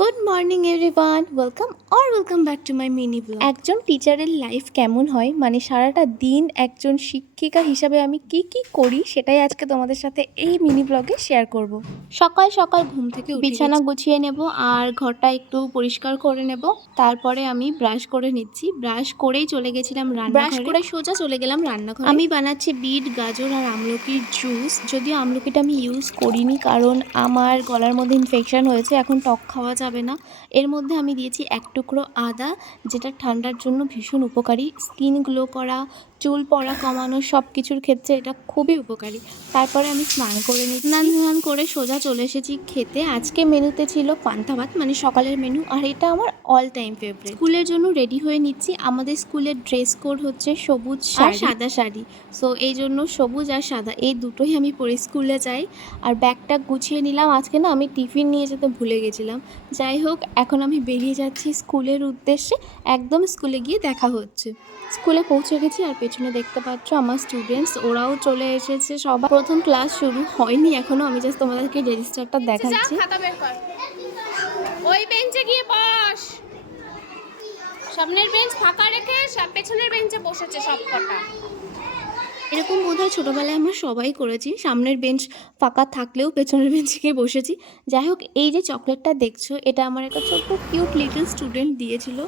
Good morning everyone, welcome back to my mini blog. একজন টিচারের life কেমন হয়, মানে সারাটা দিন একজন শিক্ষিকা হিসাবে আমি কি কি করি সেটাই আজকে তোমাদের সাথে এই মিনি ব্লগে শেয়ার করব। সকাল সকাল ঘুম থেকে বিছানা গুছিয়ে নেব আর ঘরটা একটু পরিষ্কার করে নেব। তারপরে আমি ব্রাশ করে নিচ্ছি, ব্রাশ করেই চলে গেছিলাম রান্নাঘরে। ব্রাশ করে সোজা চলে গেলাম রান্নাঘরে। আমি বানাচ্ছি বিট, গাজর আর আমলকির জুস। যদিও আমলকিটা আমি ইউজ করিনি কারণ আমার গলার মধ্যে ইনফেকশন হয়েছে, এখন টক খাওয়া যাবে না। এর মধ্যে আমি দিয়েছি এক টুকরো আদা, যেটা ঠান্ডার জন্য ভীষণ উপকারী। স্কিন গ্লো করা, চুল পড়া কমানো, সব কিছুর ক্ষেত্রে এটা খুবই উপকারী। তারপরে আমি স্নান করে নিই, স্নান করে সোজা চলে এসেছি খেতে। আজকে মেনুতে ছিল পান্তা ভাত, মানে সকালের মেনু, আর এটা আমার অল টাইম ফেভারিট। স্কুলের জন্য রেডি হয়ে নিচ্ছি। আমাদের স্কুলের ড্রেস কোড হচ্ছে সবুজ আর সাদা শাড়ি। সো এই জন্য সবুজ আর সাদা এই দুটোই আমি পরে স্কুলে যাই। আর ব্যাগটা গুছিয়ে নিলাম। আজকে না আমি টিফিন নিয়ে যেতে ভুলে গেছিলাম। যাই হোক, এখন আমি বেরিয়ে যাচ্ছি স্কুলের উদ্দেশ্যে। একদম স্কুলে গিয়ে দেখা হচ্ছে। স্কুলে পৌঁছে গেছি আর পেছনে দেখতে পাচ্ছ আমার স্টুডেন্টস, ওরাও চলে এসেছে। সবার প্রথম ক্লাস শুরু হয়নি এখনো, আমি জাস্ট তোমাদেরকে রেজিস্টারটা দেখাচ্ছি। ওই বেঞ্চে গিয়ে বস। সামনের বেঞ্চ ফাঁকা রেখে পেছনের বেঞ্চে বসেছে সব কটা। এরকম বোধহয় ছোটোবেলায় আমরা সবাই করেছি, সামনের বেঞ্চ ফাঁকা থাকলেও পেছনের বেঞ্চে গিয়ে বসেছি। যাই হোক, এই যে চকলেটটা দেখছো, এটা আমার একটা ছোট্ট কিউট লিটল স্টুডেন্ট দিয়েছিল।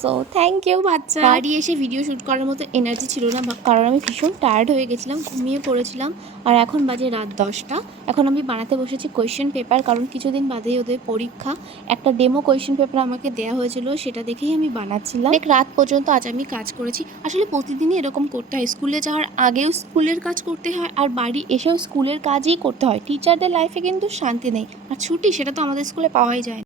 সো থ্যাংক ইউ বাচ্চা। বাড়ি এসে ভিডিও শ্যুট করার মতো এনার্জি ছিল না, কারণ আমি ভীষণ টায়ার্ড হয়ে গেছিলাম, ঘুমিয়ে পড়েছিলাম। আর এখন বাজে রাত 10টা। এখন আমি বানাতে বসেছি কোয়েশ্চেন পেপার, কারণ কিছুদিন বাদেই ওদের পরীক্ষা। একটা ডেমো কোয়েশ্চেন পেপার আমাকে দেওয়া হয়েছিল, সেটা দেখেই আমি বানাচ্ছিলাম। অনেক রাত পর্যন্ত আজ আমি কাজ করেছি। আসলে প্রতিদিনই এরকম করতে হয়, স্কুলে যাওয়ার আগেও স্কুলের কাজ করতে হয় আর বাড়ি এসেও স্কুলের কাজই করতে হয়। টিচারদের লাইফে কিন্তু শান্তি নেই, আর ছুটি সেটা তো আমাদের স্কুলে পাওয়াই যায় না।